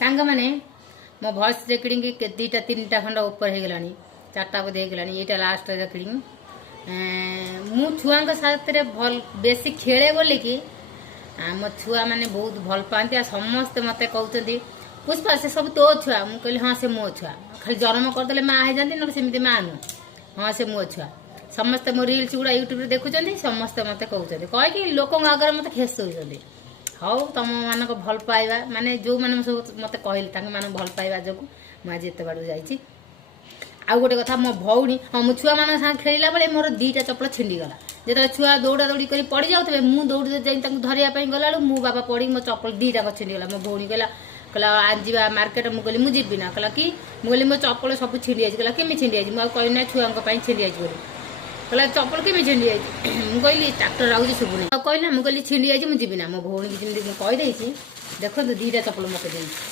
सांग मैंने मो भॉइस रेकर्डिंग की दीटा तीन खंड ऊपर हो गलानी चार्टा बोधे हो गलानी ये लास्ट रेकर्डिंग मु छुआ साथ भल बेसी खेले बोल कि मो छुआ मैंने बहुत भल पाती आ समस्ते मत कहते पुष्पा से सब तो छुआ मुझे कहली हाँ से मो छुआ खाली जन्म करदे माँ हो जाती ना सेमती माँ नुह हाँ से मो छुआ समस्ते मो रिल्स गुड़ा यूट्यूब देखुं समस्ते मत कहते कहीकि लोक आगे मत खेस हौ तुम मान भल पाइबा माने जो मैंने सब मत कहले मान भल पाइबा जो मुझे एत बाड़ू जा आउ गोटे कथा मो भौणी हाँ मो छुआ मान साथ खेला बेले मोर दीटा चपल छिंडीगला जो छुआ दौड़ा दौड़ी कर पड़ जाऊे मुझे दौड़ी जाई धरवाई गला मो बाबा पड़ी मो चपल दीटा छिंडीगला मो भौणी कहला आज जा मार्केट मुझे मुझे जीवी ना कहला कि मुझे मो चपल सब छिंडी जाए कहला केमी छिंडी जाए मुझे कहली ना छुआ छिंडी जाए कहला चपल केमी छिंडी जाए मुझे कहली ट्राक्टर आऊँ शुभुनी कहला मुझे कहली छिंडी जाए मुझे जीवी ना मो भौणी जमी कहीदे देखो दीटा चपल मत दे